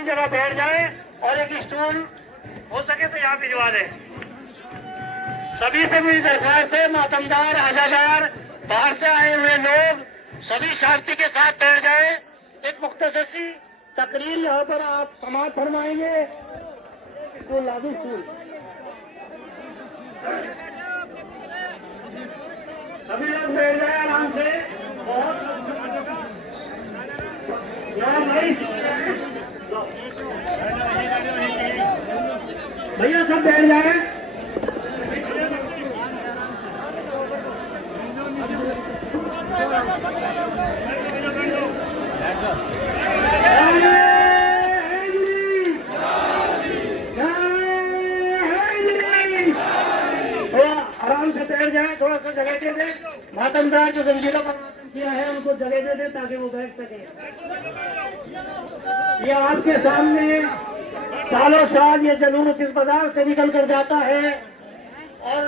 اپنی جگہ بیٹھ جائیں اور ایک اسٹول ہو سکے تو یہاں بھجوا دیں. سبھی سے میری درخواست ہے، ماتمدار، عزادار، باہر سے آئے ہوئے لوگ سبھی شانتی کے ساتھ بیٹھ جائیں. ایک مختصر سی تقریر یہاں پر آپ سماعت فرمائیں گے. سبھی لوگ بیٹھ جائیں آرام سے. بھیا سب بیٹھ جائیں. آرام سے بیٹھ جائیں، تھوڑا سا جگہ دے دیں. ماتمدار جو زنجیروں کا ماتم کیا ہے ان کو جگہ دے دیں تاکہ وہ بیٹھ سکیں. یہ آپ کے سامنے سالوں سال یہ جلوس اس بازار سے نکل کر جاتا ہے اور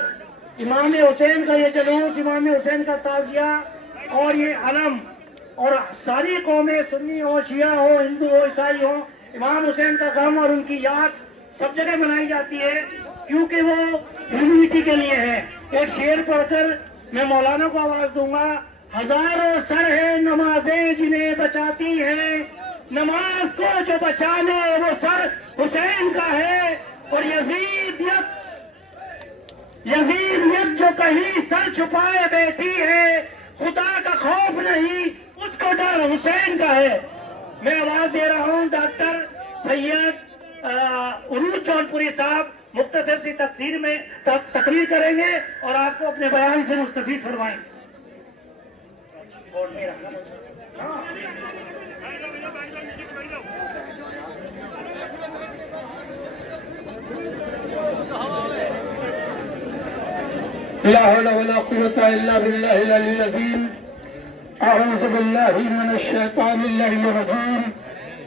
امام حسین کا یہ جلوس، امام حسین کا تعزیہ اور یہ علم، اور ساری قومیں سنی ہو، شیعہ ہو، ہندو ہو، عیسائی ہو، امام حسین کا غم اور ان کی یاد سب جگہ منائی جاتی ہے کیونکہ وہ یونیٹی کے لیے ہے. ایک شعر پڑھ کر میں مولانا کو آواز دوں گا. ہزاروں سر ہے نمازیں جنہیں بچاتی ہیں، نماز کو جو بچانے وہ سر حسین کا ہے. اور یزید یک جو کہیں سر چھپائے بیٹھی ہے، خدا کا خوف نہیں اس کو ڈر حسین کا ہے. میں آواز دے رہا ہوں ڈاکٹر سید عروج جونپوری صاحب مختصر سی تقریر کریں گے اور آپ کو اپنے بیان سے مستفید فرمائیں گے. لا حول ولا قوة إلا بالله العلي العظيم. أعوذ بالله من الشيطان اللعين الرجيم.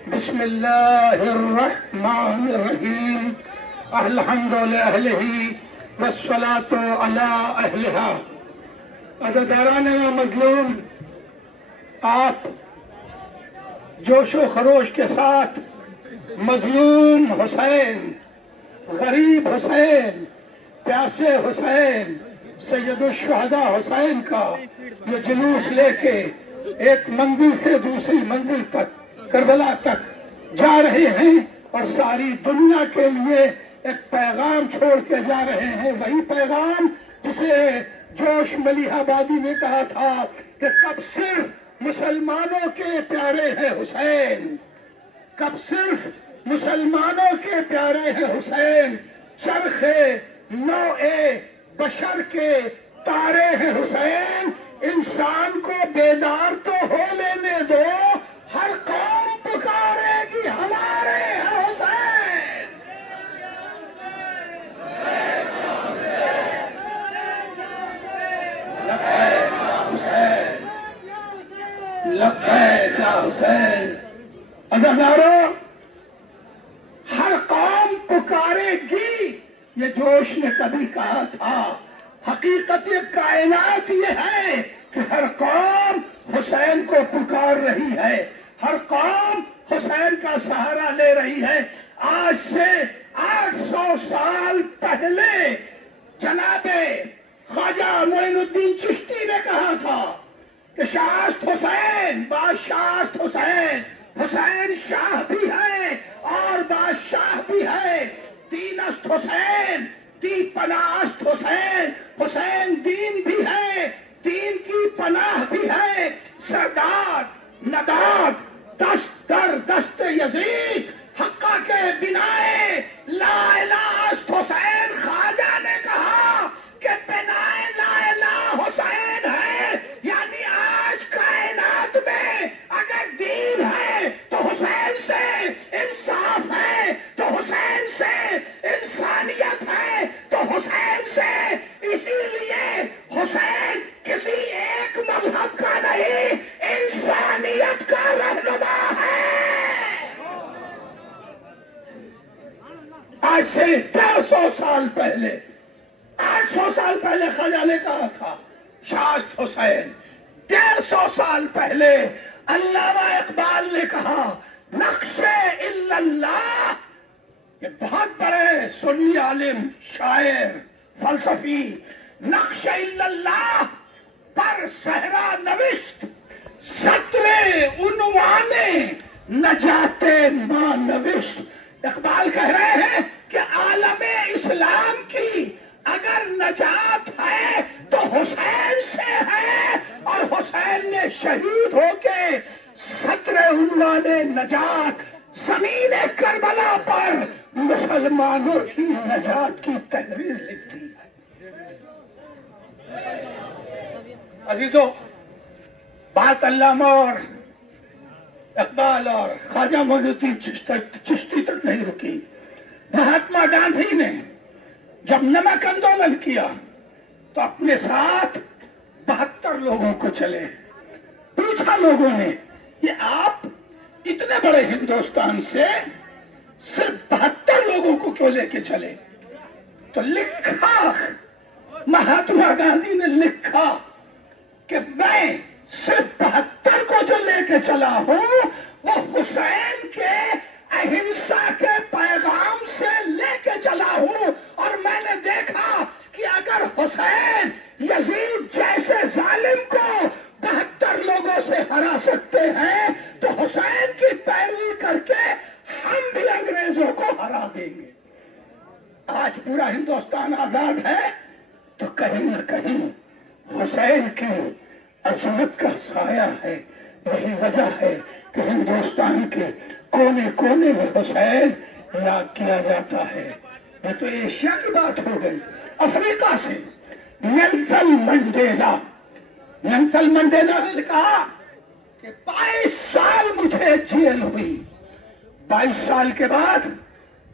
بسم الله الرحمن الرحيم. الحمد لله والصلاة على أهلها. عزاداران مظلوم، آپ جوش و خروش کے ساتھ مظلوم حسین، غریب حسین، پیاسے حسین، سید الشہداء حسین کا یہ جلوس لے کے ایک منزل سے دوسری منزل تک، کربلا تک جا رہے ہیں اور ساری دنیا کے لیے ایک پیغام چھوڑ کے جا رہے ہیں. وہی پیغام جسے جوش ملیح آبادی نے کہا تھا کہ کب صرف مسلمانوں کے پیارے ہیں حسین، کب صرف مسلمانوں کے پیارے ہیں حسین، چرخ نوع بشر کے تارے ہیں حسین. انسان کو بیدار تو ہو لینے دو، ہر قوم پکارے گی ہمارے ہیں حسین. لبیک یا حسین. عزادارو، ہر قوم پکارے گی، یہ جوش نے کبھی کہا تھا. حقیقت کائنات یہ ہے کہ ہر قوم حسین کو پکار رہی ہے، ہر قوم حسین کا سہارا لے رہی ہے. آج سے 800 سال پہلے جناب خواجہ معین الدین چشتی نے کہا تھا کہ شاست حسین بادشاہ حسین، حسین شاہ بھی ہے اور بادشاہ بھی ہے. دینست حسین، دی پناست حسین، حسین دین بھی ہے، دین کی پناہ بھی ہے. سردار نداد دست در دست یزید، حقہ کے بنائے لا الہ است حسین. خواجہ نے کہا کہ بنائے لا الہ حسین ہے، یعنی آج کائنات میں اگر دین ہے تو حسین سے انصاف ہے، تو حسین سے انسانیت ہے، تو حسین سے. اسی لیے حسین کسی ایک مذہب کا نہیں، انسانیت کا رہنما ہے. آج سے 150 سال پہلے، 800 سال پہلے خواجہ نے کہا تھا شاست حسین. 150 سال پہلے علامہ اقبال نے کہا نقش الا اللہ، یہ بہت بڑے سنی عالم، شاعر، فلسفی، نقش الا اللہ پر صحرا نوشت، سطرے عنوانے نجات ماں نوشت۔ اقبال کہہ رہے ہیں کہ عالم اسلام کی اگر نجات ہے تو حسین سے ہے، اور حسین نے شہید ہو کے سطر عنوان نجات زمین کربلا پر مسلمانوں کی نجات کی تحریر لکھ دی ہے۔ عزیزو، بات علامہ اور اقبال اور خواجہ معین الدین چشتی تک نہیں رکی۔ مہاتما گاندھی نے جب نمک آندولن کیا تو اپنے ساتھ 72 لوگوں کو چلے۔ پوچھا لوگوں نے، یہ آپ اتنے بڑے ہندوستان سے صرف 72 لوگوں کو کیوں لے کے چلے؟ تو لکھا، مہاتما گاندھی نے لکھا کہ میں صرف 72 کو جو لے کے چلا ہوں وہ حسین کے اہنسا کے پیغام سے لے کے چلا ہوں، اور میں نے دیکھا کہ اگر حسین یزید جیسے ظالم کو 72 لوگوں سے ہرا سکتے ہیں تو حسین کی پیروی کر کے ہم بھی انگریزوں کو ہرا دیں گے۔ آج پورا ہندوستان آزاد ہے تو کہیں نہ کہیں حسین کی عظمت کا سایہ ہے۔ یہی وجہ ہے کہ ہندوستان کے کونے کونے میں حسین یاد کیا جاتا ہے۔ یہ تو ایشیا کی بات ہو گئی۔ افریقہ سے نیلسن منڈیلا نے کہا کہ 22 سال مجھے جیل ہوئی، 22 سال کے بعد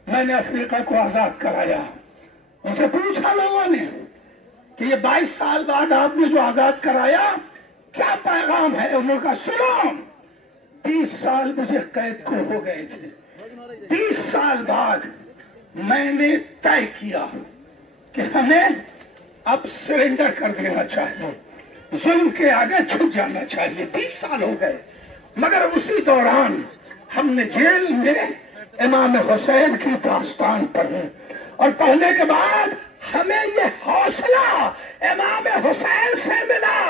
میں نے افریقہ کو آزاد کرایا۔ ان سے پوچھا لوگوں نے کہ یہ 22 سال بعد آپ نے جو آزاد کرایا کیا پیغام ہے؟ انہوں نے کہا سنو، 20 سال مجھے قید کو ہو گئے تھے، 20 سال بعد میں نے طے کیا کہ ہمیں اب سرنڈر کر دینا چاہیے، ظلم کے آگے جھک جانا چاہیے۔ 20 سال ہو گئے، مگر اسی دوران ہم نے جیل میں امام حسین کی داستان پڑھی، اور پڑھنے کے بعد ہمیں یہ حوصلہ امام حسین سے ملا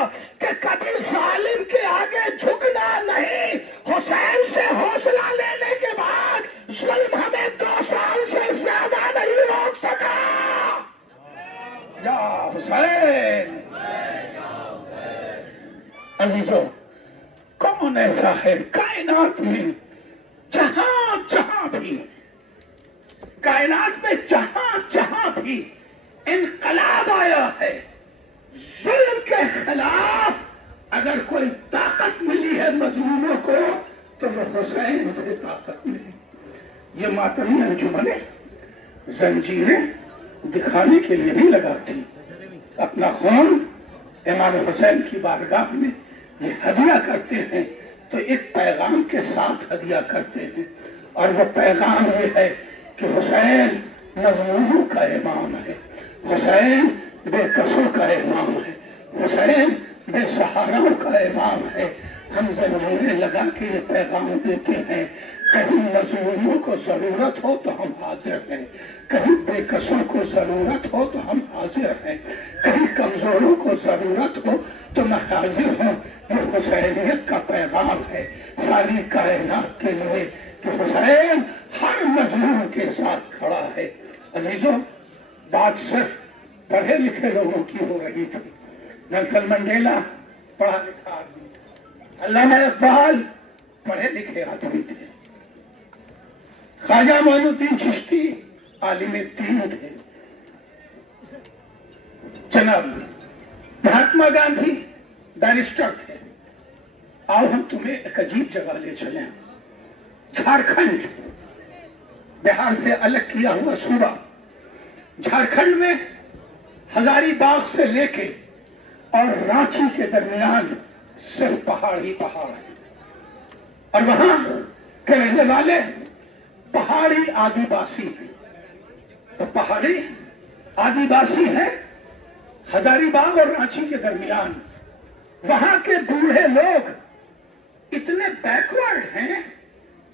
کہ کبھی ظالم کے آگے جھکنا نہیں۔ حسین سے حوصلہ لینے کے بعد ظلم ہمیں 2 سال سے زیادہ نہیں روک سکا۔ یا حسین! عزیزو، کون ایسا ہے کائنات میں جہاں جہاں بھی، کائنات میں جہاں جہاں بھی انقلاب آیا ہے، ظلم کے خلاف اگر کوئی طاقت ملی ہے مظلوموں کو تو وہ حسین سے طاقت ملی۔ یہ ماتمی انجمنیں زنجیریں دکھانے کے لیے نہیں لگاتی، اپنا خون امام حسین کی بارگاہ میں یہ ہدیہ کرتے ہیں تو ایک پیغام کے ساتھ ہدیہ کرتے ہیں، اور وہ پیغام یہ ہے کہ حسین مظلوموں کا امام ہے، حسین بے کسوں کا امام ہے، حسین بے سہاراؤں کا امام ہے۔ ہم زنجیریں لگا کے یہ پیغام دیتے ہیں، کہیں مظلوموں کو ضرورت ہو تو ہم حاضر ہیں، کہیں بے کسوں کو ضرورت ہو تو ہم حاضر ہیں، کہیں کمزوروں کو ضرورت ہو تو میں حاضر ہوں۔ یہ حسینیت کا پیغام ہے ساری کائنات کے لیے کہ حسین ہر مظلوم کے ساتھ کھڑا ہے۔ عزیزوں، بات صرف پڑھے لکھے لوگوں کی ہو رہی تھی۔ نیلسن منڈیلا پڑھا لکھا آدمی، علامہ اقبال پڑھے لکھے آدمی تھے، خواجہ معین الدین چشتی عالم دین تھے، جناب مہاتما گاندھی بیرسٹر تھے۔ آؤ ہم تمہیں ایک عجیب جگہ لے چلیں، جھارکھنڈ، بہار سے الگ کیا ہوا صوبہ۔ جھارکھنڈ میں ہزاری باغ سے لے کے اور رانچی کے درمیان صرف پہاڑ ہی پہاڑ ہے، اور وہاں کے رہنے والے پہاڑی آدی باسی ہیں۔ تو پہاڑی آدی باسی ہیں ہزاری باغ اور رانچی کے درمیان۔ وہاں کے بوڑھے لوگ اتنے بیکورڈ ہیں